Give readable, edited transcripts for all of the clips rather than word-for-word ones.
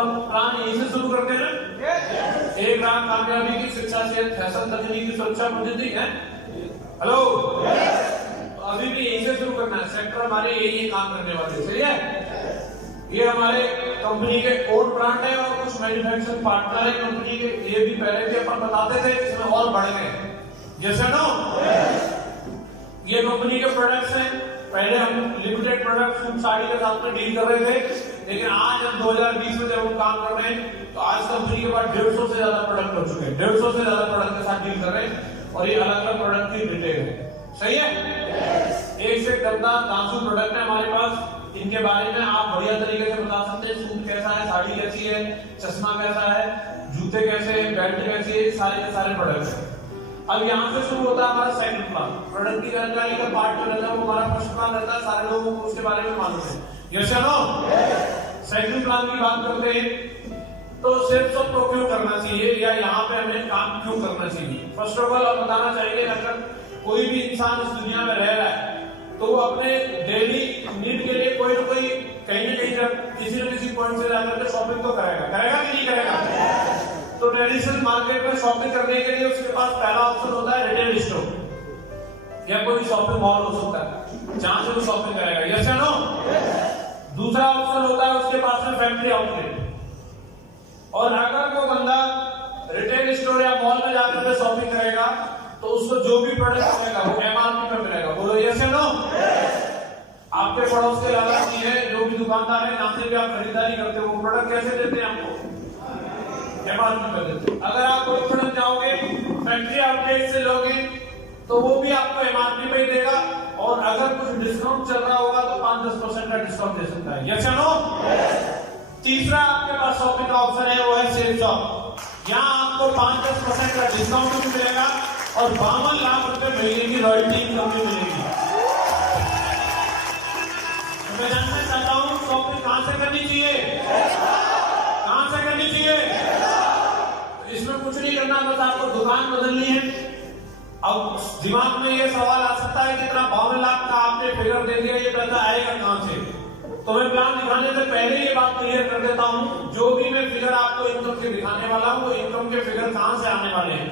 अपन plan यहीं से शुरू करते हैं ना। एक राह कामयाबी की शिक्षा से फैशन तकनीकी सुरक्षा पद्धति है। हेलो, अभी भी यहीं से शुरू करना है। सेक्टर हमारे यही काम करने वाले, सही है। ये हमारे कंपनी के ओन ब्रांड है और कुछ मैन्युफैक्चरिंग पार्टनर है कंपनी के। ये भी पहले भी अपन बताते थे, इसमें और बढ़ गए। जैसे नो, ये कंपनी के प्रोडक्ट्स हैं। पहले हम लिमिटेड प्रोडक्ट सूट साड़ी के साथ में डील कर रहे थे, लेकिन आज हम 2020 में जब हम काम कर रहे हैं तो आज कंपनी के पास 150 से ज्यादा प्रोडक्ट हो चुके हैं। 150 से ज्यादा प्रोडक्ट के साथ डील कर रहे हैं और ये अलग अलग प्रोडक्ट की डिटेल है, सही है। एक से गंदा दांसू प्रोडक्ट है हमारे पास। इनके बारे में आप बढ़िया तरीके से बता सकते हैं। सूट कैसा है, साड़ी कैसी है, चश्मा कैसा है, जूते कैसे हैं, बेल्ट कैसी है, सारे के सारे प्रोडक्ट्स हैं। अब यहाँ से शुरू होता है हमारा सेकंड प्लान। प्रोडक्ट की जानकारी का पार्ट जो रहता है वो हमारा फर्स्ट प्लान रहता है, सारे लोगों को उसके बारे में मालूम है। यस या नो? सेकंड प्लान की बात करते हैं तो सिर्फ सबको क्यों करना चाहिए या यहाँ पे हमें काम क्यों करना चाहिए। फर्स्ट ऑफ ऑल हम बताना चाहिए, अगर कोई भी इंसान इस दुनिया में रह रहा है तो वो अपने डेली नीड के लिए कोई ना कोई कहीं ना कहीं किसी न किसी पॉइंट से जाकर के शॉपिंग तो करेगा कि नहीं करेगा। तो ट्रेडिशनल मार्केट में शॉपिंग करने के लिए उसके पास पहला ऑप्शन होता है रिटेल स्टोर या कोई शॉपिंग मॉल हो सकता है जहां से वो शॉपिंग करेगा। यस या नो? दूसरा ऑप्शन होता है उसके पास में फैक्ट्री आउटलेट। और अगर वो बंदा रिटेल स्टोर या मॉल में जाकर के शॉपिंग करेगा तो उसको जो भी प्रोडक्ट मिलेगा वो एमआरपी पे मिलेगा। बोलो यस या नो? आपके पड़ोस के लाला जी है, जो भी दुकानदार है, जहां से भी आप खरीदारी करते हो वो प्रोडक्ट कैसे देते हैं आपको? एमआरपी पे देते हैं। अगर आप कोई प्रोडक्ट जाओगे फैक्ट्री आउटलेट से लोगे तो वो भी आपको एमआरपी पे ही देगा और अगर कुछ डिस्काउंट चल रहा होगा तो 5-10% का डिस्काउंट दे सकता है। यस या नो? तीसरा आपके पास शॉपिंग का ऑप्शन है, वो है सेल शॉप। यहाँ आपको 5-10% का डिस्काउंट भी मिलेगा और 52 लाख रुपए महीने की रॉयल्टी इनकम भी मिलेगी। मैं जानना चाहता हूँ शॉपिंग कहां से करनी चाहिए, कहां से करनी चाहिए? इसमें कुछ नहीं करना, बस आपको दुकान बदलनी है। अब दिमाग में ये सवाल आ सकता है कि इतना 52 लाख का आपने फिगर दे दिया, ये पैसा आएगा कहां से? तो मैं प्लान दिखाने से पहले ये बात क्लियर कर देता हूं, जो भी मैं फिगर आपको इनकम के दिखाने वाला हूं वो इनकम के फिगर कहां से आने वाले हैं।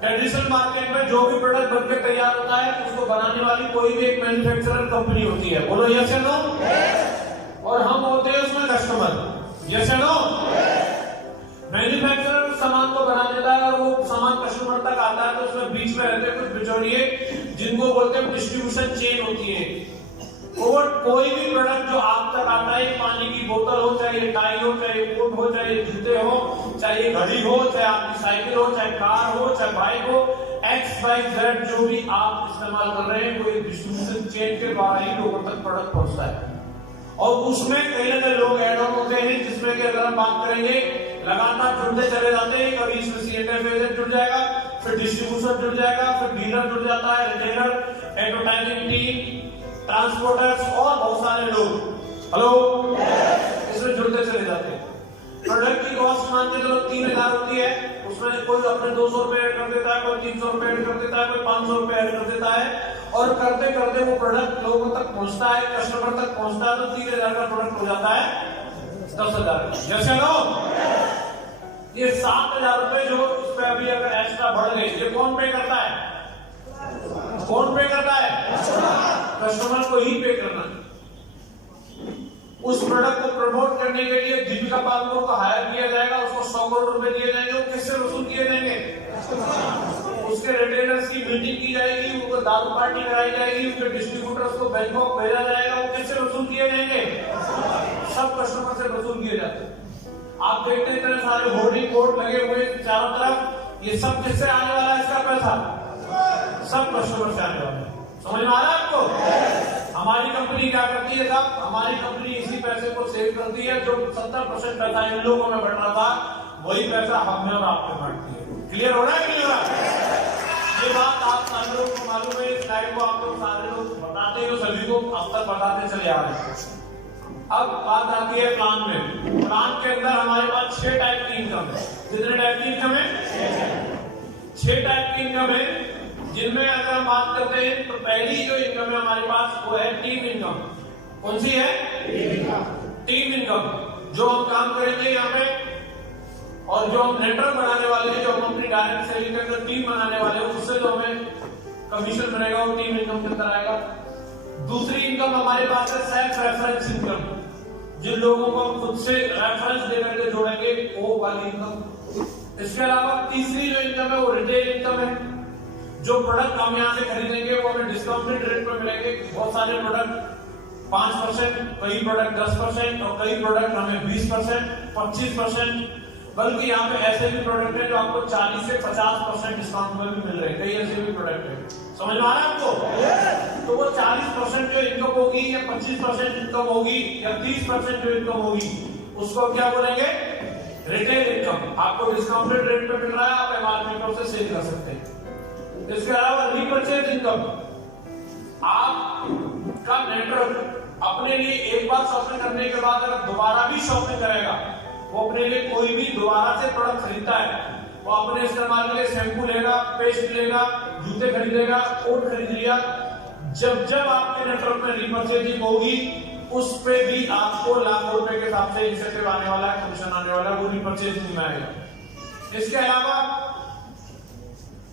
ट्रेडिशनल मार्केट में जो भी प्रोडक्ट बनकर तैयार होता है उसको बनाने वाली कोई भी एक मैन्युफैक्चरर कंपनी होती है। बोलो यस या नो? और हम होते हैं उसमें कस्टमर। यस या नो? मैन्युफैक्चरर सामान को बना देता है और वो सामान कस्टमर तक आता है तो उसमें बीच में रहते हैं कुछ बिचौलिए जिनको बोलते हैं डिस्ट्रीब्यूशन चेन होती है। और कोई भी प्रोडक्ट जो आप तक आता है, पानी की बोतल हो, चाहे टाई हो, चाहे कोट हो, चाहे जूते हो, चाहे घड़ी हो, चाहे आपकी साइकिल हो, चाहे कार हो, चाहे बाइक हो, XYZ जो भी आप इस्तेमाल कर रहे हैं वो एक डिस्ट्रीब्यूशन चेन के द्वारा ही लोगों तक प्रोडक्ट पहुंचता है। और उसमें कई ना कई लोग ऐड ऑन होते हैं जिसमें कि अगर हम बात करेंगे लगातार जुड़ते चले जाते हैं। कभी इसमें CFF एजेंट जुड़ जाएगा, फिर डिस्ट्रीब्यूशन जुड़ जाएगा, फिर डीलर जुड़ जाता है, रिटेलर, एडवर्टाइजिंग टीम, ट्रांसपोर्टर्स और बहुत सारे लोग। हेलो, इसमें जुड़ते चले जाते हैं। प्रोडक्ट की कॉस्ट मान के चलो 3000 होती है, उसमें कोई अपने 200 रुपए ऐड कर देता है, कोई 300 रुपए ऐड कर देता है, कोई 500 रुपए ऐड कर देता है और करते करते वो प्रोडक्ट लोगों तक पहुंचता है, कस्टमर तक पहुंचता है तो 3000 का प्रोडक्ट हो जाता है 10,000। जैसे लो ये 7,000 रुपए जो इस पे अभी अगर एक्स्ट्रा बढ़ गए, ये कौन पे करता है? कौन पे करता है? कस्टमर को ही पे करना। उस प्रोडक्ट को प्रमोट करने के लिए दीपिका पादुकोण को हायर किया जाएगा, उसको 100 करोड़ रुपए दिए जाएंगे। वो किससे वसूल किए जाएंगे? उसके रिटेलर्स की मीटिंग की जाएगी, उनको दारू पार्टी कराई जाएगी, उसके डिस्ट्रीब्यूटर्स को बैंकॉक भेजा जाएगा। वो किससे वसूल किए जाएंगे? सब कस्टमर से वसूल किए जाते हैं। आप देखते हैं इतने सारे होर्डिंग बोर्ड लगे हुए चारों तरफ, ये सब किससे आने वाला है? इसका पैसा सब कस्टमर से आने वाला है। समझ में आ रहा है आपको? हमारी कंपनी क्या करती है साहब? हमारी कंपनी इसी पैसे को सेव करती है। जो 70% पैसा इन लोगों में बढ़ रहा था वही पैसा हमें और आपको बांटती है। क्लियर हो रहा है? क्लियर हो रहा है? ये बात आप सारे लोगों को मालूम है। इस स्लाइड को आप लोग सारे लोग बताते हो, सभी को अब तक बताते चले आ रहे हैं। अब बात आती है प्लान में। प्लान के अंदर हमारे पास 6 टाइप की इनकम है। कितने टाइप की इनकम है? 6 टाइप की इनकम है, जिनमें अगर हम बात करते हैं तो पहली जो इनकम है हमारे पास वो है टीम इनकम। कौन सी है? Team income. जो हम काम करेंगे यहाँ पे और जो हम नेटवर्क बनाने वाले हैं, जो हम अपनी डायरेक्ट सेलिंग के अंदर टीम बनाने वाले हैं, उससे जो हमें कमीशन मिलेगा वो टीम इनकम के अंदर आएगा। दूसरी इनकम हमारे पास है सेल्फ रेफरेंस इनकम, जिन लोगों को हम खुद से रेफरेंस देकर के जोड़ेंगे वो वाली इनकम। इसके अलावा तीसरी जो इनकम है वो रिटेल इनकम है। जो प्रोडक्ट हम यहाँ से खरीदेंगे वो हमें डिस्काउंटेड रेट पर मिलेंगे। बहुत सारे प्रोडक्ट 5%, कई प्रोडक्ट 10% और कई प्रोडक्ट हमें 20%, 25%, बल्कि यहाँ पे ऐसे भी प्रोडक्ट है जो आपको 40 से 50% डिस्काउंट में भी मिल रहे हैं। कई ऐसे भी प्रोडक्ट है, समझ में आ रहा है आपको? तो वो 40% जो इनकम होगी या 25% इनकम होगी या 30% जो इनकम होगी उसको क्या बोलेंगे? Retail income. आपको डिस्काउंटेड रेट पे मिल रहा है, आप एमआरपी पर से सेल कर सकते हैं। इसके अलावा रीपरचेज इनकम, आपका नेटवर्क अपने लिए एक बार शॉपिंग करने के बाद अगर दोबारा भी शॉपिंग करेगा, वो अपने लिए कोई भी दोबारा से प्रोडक्ट खरीदता है, वो अपने इस्तेमाल के लिए शैम्पू लेगा, पेस्ट लेगा, जूते खरीदेगा, कोट खरीद लिया, जब जब आपके नेटवर्क में रीपरचेजिंग होगी उस पे भी आपको लाखों रुपए के हिसाब से इंसेंटिव आने वाला है, कमीशन आने वाला है, वो रीपरचेजिंग में आएगा। इसके अलावा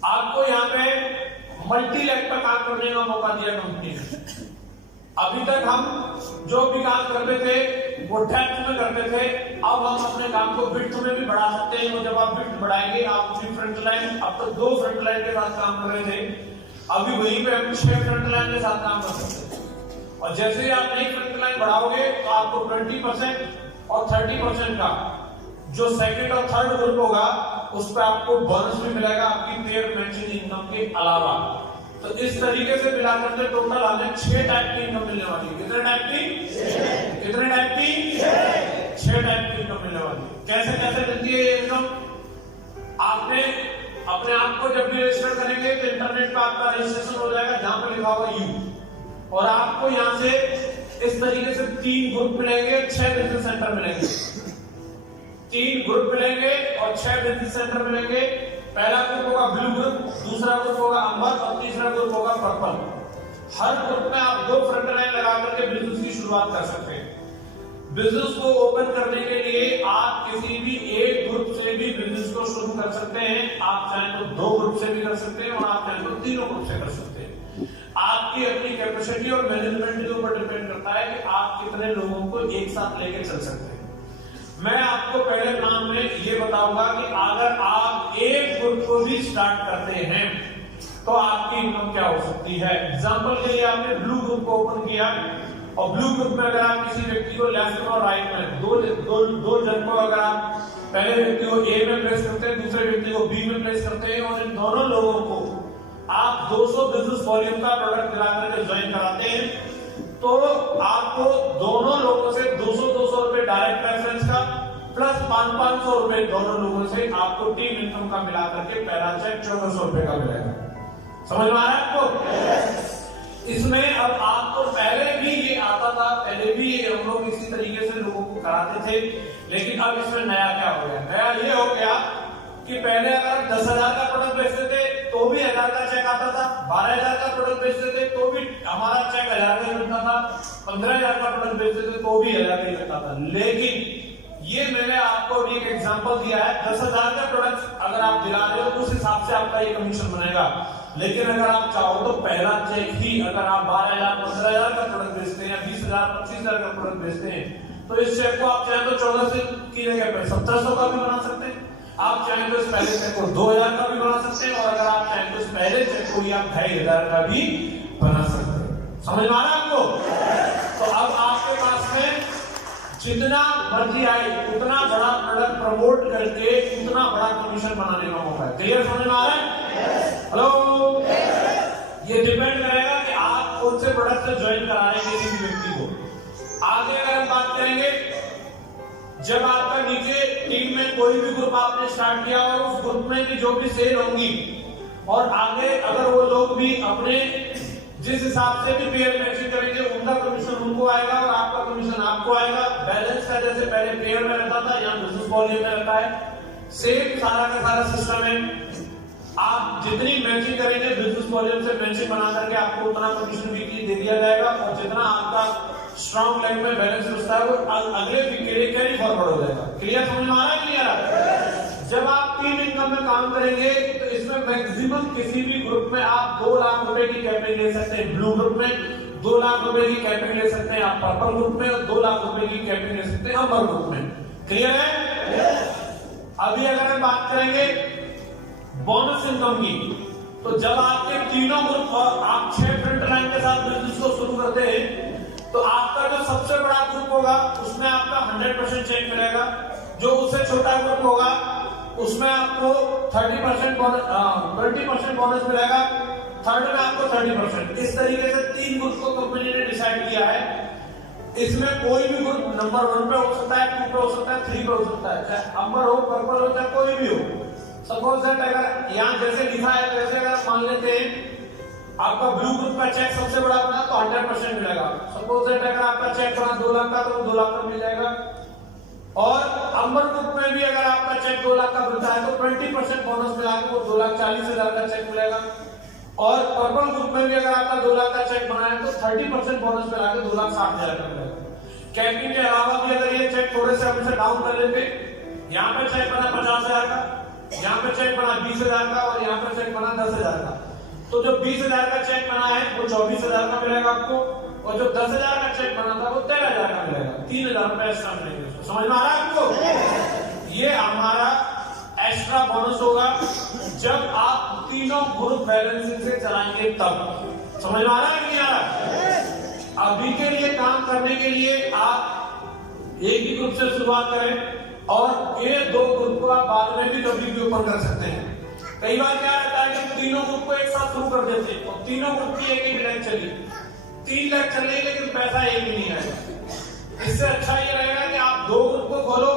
आपको यहाँ पे मल्टी लेग पर काम करने का मौका दिया कंपनी ने। अभी तक हम जो भी काम करते थे वो डेप्थ में करते थे, अब हम अपने काम को विड्थ में भी बढ़ा सकते हैं। जब आप विड्थ बढ़ाएंगे, आप अपनी फ्रंट लाइन, अब तो 2 फ्रंट लाइन के साथ काम कर रहे थे, अभी वहीं पे हम 6 फ्रंट लाइन के साथ काम कर सकते हैं। और जैसे ही आप नई फ्रंट लाइन बढ़ाओगे तो आपको 20% और 30% का जो सेकंड और थर्ड ग्रुप होगा उस पर आपको बोनस भी मिलेगा आपकी पेयर मैचिंग इनकम के अलावा। तो इस तरीके से मिलाकर के टोटल हमें 6 टाइप की इनकम मिलने वाली है। कितने टाइप की? 6 टाइप की इनकम मिलने वाली है। कैसे कैसे मिलती है ये इनकम? आपने अपने आप को जब भी रजिस्टर करेंगे तो इंटरनेट पे आपका रजिस्ट्रेशन हो जाएगा जहां पर लिखा होगा यू, और आपको यहाँ से इस तरीके से 3 ग्रुप मिलेंगे, 6 बिजनेस सेंटर मिलेंगे। 3 ग्रुप मिलेंगे और 6 बिजनेस सेंटर मिलेंगे। पहला ग्रुप होगा ब्लू ग्रुप, दूसरा ग्रुप होगा अंबर और तीसरा ग्रुप होगा पर्पल। हर ग्रुप में आप 2 फ्रंट लाइन लगा करके बिजनेस की शुरुआत कर सकते हैं। बिजनेस को ओपन करने के लिए आप किसी भी एक ग्रुप से भी बिजनेस को शुरू कर सकते हैं। आप चाहें तो 2 ग्रुप से भी कर सकते हैं और आप चाहें तो 3 ग्रुप से कर सकते हैं। आपकी अपनी कैपेसिटी और मैनेजमेंट के ऊपर डिपेंड करता है कि आप कितने लोगों को एक साथ लेके चल सकते हैं। मैं आपको पहले काम में ये बताऊंगा कि अगर आप एक ग्रुप को भी स्टार्ट करते हैं तो आपकी इनकम क्या हो सकती है। एग्जांपल के लिए आपने ब्लू ग्रुप को ओपन किया और ब्लू ग्रुप में अगर आप किसी व्यक्ति को लेफ्ट और राइट में दो जन को अगर आप पहले व्यक्ति को ए में प्लेस करते हैं, दूसरे व्यक्ति को बी में प्लेस करते हैं और इन दोनों लोगों को आप 200 बिजनेस वॉल्यूम का प्रोडक्ट दिलाकर के ज्वाइन कराते हैं तो आपको दोनों लोगों से 200-200 रुपए डायरेक्ट रेफरेंस का प्लस 500-500 रुपए दोनों लोगों से आपको टीम इनकम का मिला करके पहला चेक 1400 रुपए का मिलेगा। समझ में आ रहा है आपको? इसमें अब आपको पहले भी ये आता था, पहले भी हम लोग इसी तरीके से लोगों को कराते थे, लेकिन अब इसमें नया क्या हो गया? नया ये हो गया कि पहले अगर 10,000 का प्रोडक्ट बेचते थे तो भी 1000 का चेक आता था, 12,000 का प्रोडक्ट बेचते थे तो भी हमारा चेक 1000 का ही मिलता था, 15,000 का प्रोडक्ट बेचते थे तो भी 1000 का ही मिलता था। लेकिन ये मैंने आपको एक एग्जांपल दिया है, 10,000 का प्रोडक्ट अगर आप दिला रहे हो तो उस हिसाब से आपका ये कमीशन बनेगा। लेकिन अगर आप चाहो तो पहला चेक ही अगर आप 12,000 15,000 का प्रोडक्ट बेचते हैं या 20,000 25,000 का प्रोडक्ट बेचते हैं तो इस चेक को आप चाहे तो 1400 की जगह पे 1700 का भी बना सकते हैं। आप चाहें तो इस पहले चेक को 2000 का भी बना सकते हैं और अगर आप चाहें तो इस पहले चेक को या 2500 का भी बना सकते हैं। समझ में आ रहा है आपको? तो अब आपके पास में जितना मर्जी आए उतना बड़ा प्रोडक्ट प्रमोट करके उतना बड़ा कमीशन बनाने का मौका है। क्लियर? समझ में आ रहा है? हेलो? ये डिपेंड करेगा कि आप कौन से प्रोडक्ट से ज्वाइन करा रहे हैं किसी व्यक्ति को। आगे अगर हम बात करेंगे, जब आपका नीचे टीम में कोई भी ग्रुप आपने स्टार्ट किया और उस ग्रुप में भी जो भी सेल होंगी और आगे अगर वो लोग भी अपने जिस हिसाब से भी पेयर मैचिंग करेंगे उनका कमीशन उनको आएगा और आपका कमीशन आपको आएगा। बैलेंस का जैसे पहले पेयर में रहता था यहाँ बिजनेस वॉल्यूम में रहता है, सेम सारा का सारा सिस्टम है। आप जितनी मैचिंग करेंगे बिजनेस वॉल्यूम से मैचिंग बना करके आपको उतना कमीशन भी दे दिया जाएगा और जितना आपका स्ट्रॉन्ग लेग में बैलेंस बचता है, वो अगले वीक के लिए कैरी फॉरवर्ड हो जाएगा। क्लियर समझ में आ रहा है नहीं आ रहा? जब आप 3 इनकम में काम करेंगे तो इसमें मैक्सिमम किसी भी ग्रुप में आप 2 लाख रुपए की कैपिंग ले सकते हैं। ब्लू ग्रुप में 2 लाख रुपए की कैपिंग ले सकते हैं आप, पर्पल ग्रुप में, और 2 लाख रुपए की कैपिंग ले सकते हैं अमर ग्रुप में। क्लियर है? अभी अगर हम बात करेंगे बोनस इनकम की, तो जब आपके तीनों ग्रुप और आप 6 फ्रंट लाइन के साथ बिजनेस को शुरू करते हैं, तो आपका जो सबसे बड़ा ग्रुप होगा उसमें आपका 100% चेक मिलेगा। जो उससे छोटा ग्रुप होगा उसमें आपको 30% बोनस, 20% बोनस मिलेगा। थर्ड में आपको 30%। इस तरीके से 3 ग्रुप को कंपनी ने डिसाइड किया है। इसमें कोई भी ग्रुप नंबर 1 पे हो सकता है, 2 पे हो सकता है, 3 पे हो सकता है, चाहे अमर हो, पर्पल हो, चाहे कोई भी हो। सपोज दैट अगर यहाँ जैसे लिखा है वैसे अगर मान लेते हैं आपका ब्लू ग्रुप का चेक सबसे बड़ा बना तो 100% मिलेगा। सपोज दैट अगर आपका चेक बना 2 लाख का तो 2 लाख का मिल जाएगा। और अमर ग्रुप में भी अगर आपका चेक 2 लाख का बनता है तो 20% बोनस मिला के वो 2,40,000 का चेक मिलेगा। और पर्पल ग्रुप में भी अगर आपका 2 लाख का चेक बना है तो 30% बोनस मिला के 2,60,000 का मिलेगा। कैपिंग के अलावा भी अगर ये चेक थोड़े से हमसे डाउन कर लेते, यहाँ पे चेक बना 50,000 का, यहाँ पे चेक बना 20,000 का और यहाँ पे चेक बना 10,000 का, तो जो 20,000 का चेक बना है वो 24,000 का मिलेगा आपको, और जो 10,000 का चेक बना था वो 13,000 का मिलेगा। 3,000 रुपए एक्स्ट्रा मिलेंगे। समझ में आ रहा है आपको? ये हमारा एक्स्ट्रा बोनस होगा जब आप तीनों ग्रुप बैलेंसिंग से चलाएंगे तब। समझ में आ रहा है कि नहीं आ रहा? अभी के लिए काम करने के लिए आप एक ही ग्रुप से शुरुआत करें और ये 2 ग्रुप को आप बाद में भी कभी भी ओपन कर सकते हैं। कई बार क्या रहता है कि तीनों ग्रुप को एक साथ शुरू कर देते हैं और तीनों ग्रुप की एक लाख चली, 3 लाख चल रही, लेकिन पैसा एक भी नहीं आएगा। इससे अच्छा ये रहेगा कि आप 2 ग्रुप को खोलो।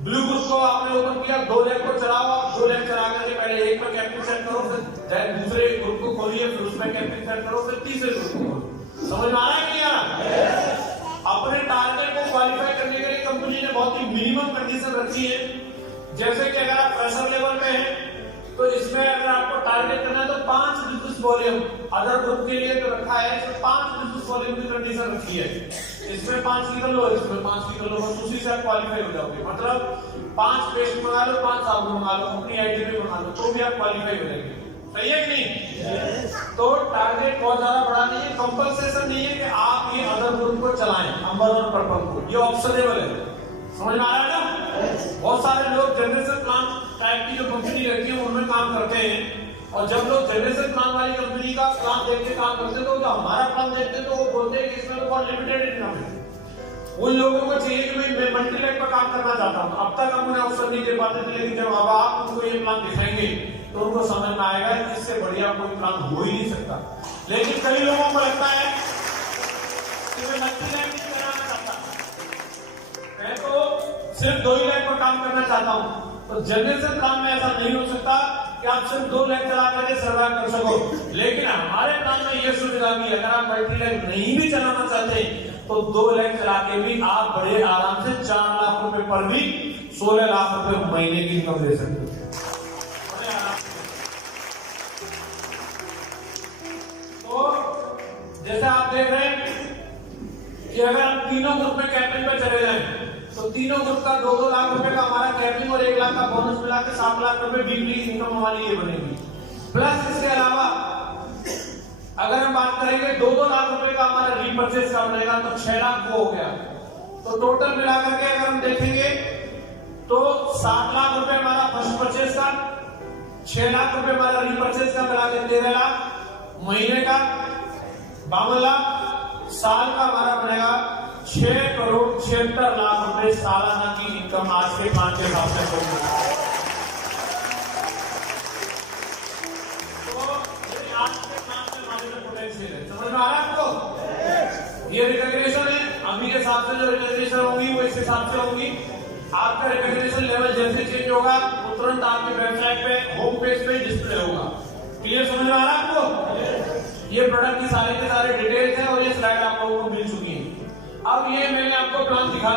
ब्लू ग्रुप को आपने ओपन किया, 2 लाख को चलाओ, आप 2 लाख चला करके पहले एक में कैपिटल सेट करो, फिर दूसरे ग्रुप को खोलिए, फिर उसमें कैपिटल सेट करो, फिर तीसरे ग्रुप को खोलो। समझ में आ रहा है कि नहीं आ रहा? अपने टारगेट को क्वालिफाई करने के लिए कंपनी ने बहुत ही मिनिमम कंडीशन रखी है। जैसे कि अगर आप फ्रेशर लेवल पे हैं तो इसमें अगर आपको टारगेट करना है तो 5 बिजनेस वॉल्यूम, अदर ग्रुप के लिए तो रखा है तो 5 बिजनेस वॉल्यूम की कंडीशन रखी है। इसमें 5 की कर लो, इसमें 5 की कर लो, बस उसी से आप क्वालिफाई हो जाओगे। मतलब 5 पेस्ट मंगा लो, 5 साबुन मंगा लो, अपनी आईडी पे मंगा लो, तो भी आप क्वालिफाई हो जाएंगे। सही है कि नहीं? तो टारगेट बहुत ज्यादा बड़ा नहीं है, कंपल्सेशन नहीं है कि आप ये अदर ग्रुप को चलाएं, अमर और पर्पल को, ये ऑप्शनेबल है। समझ में आ रहा है ना? बहुत सारे लोग जनरेशन प्लान टाइप की जो कंपनी रहती है उनमें काम करते हैं, और जब लोग जनरेशन प्लान वाली कंपनी का प्लान देख के काम करते हैं तो जो हमारा प्लान देखते हैं तो वो बोलते हैं कि इसमें तो बहुत लिमिटेड इनकम है। उन लोगों को चाहिए कि मैं मल्टी लेवल पर काम करना चाहता हूँ। अब तक हम उन्हें अवसर नहीं दे पाते थे, लेकिन जब अब आप उनको ये प्लान दिखाएंगे तो उनको समझ में आएगा इससे बढ़िया कोई प्लान हो ही नहीं सकता। लेकिन कई लोगों को लगता है कि मैं मल्टी लेवल नहीं करना चाहता, मैं तो सिर्फ 2 ही लाख पर काम करना चाहता हूँ। तो जनरेशन प्लान में ऐसा नहीं हो सकता कि आप सिर्फ 2 लाख चला करके सर्वाइव कर सको। लेकिन हमारे प्लान में यह सुविधा भी, अगर आप मल्टी लाख नहीं भी चलाना चाहते तो 2 लाख चला के भी आप बड़े आराम से 4 लाख रुपए पर भी 16 लाख रुपए महीने की इनकम ले सकते हो। तो जैसे आप देख रहे हैं कि अगर हम तीनों ग्रुप में कैपिटल पे चले जाएं तो तीनों ग्रुप का 2-2 लाख रुपए का हमारा कैपिंग और 1 लाख का बोनस मिला के 7 लाख रुपए वीकली इनकम हमारी ये बनेगी। प्लस इसके अलावा अगर हम बात करेंगे 2-2 लाख रुपए का हमारा रीपर्चेज का बनेगा तो 6 लाख वो हो गया। तो टोटल मिला करके अगर हम देखेंगे तो 7 लाख रुपए हमारा फर्स्ट परचेज का, 6 लाख रुपए हमारा रीपर्चेज का मिला के 13 लाख, महीने का 52 लाख, साल का हमारा बनेगा 6,76,00,000 रुपए सालाना की इनकम आज के प्लान के हिसाब से होगी। तो ये आज के प्लान में हमारे पोटेंशियल है। समझ में आ रहा है आपको? ये रिकॉग्निशन है, अभी के हिसाब से जो रिकॉग्निशन होगी वो इस हिसाब से होगी। आपका रिकॉग्निशन लेवल जैसे चेंज होगा वो तुरंत आपकी वेबसाइट पे होम पेज पे डिस्प्ले होगा। क्लियर समझ में आ रहा है आपको? ये प्रोडक्ट की सारे के सारे डिटेल्स हैं और ये स्लाइड आप लोगों को मिल चुकी है। अब ये मैंने आपको प्लान दिखा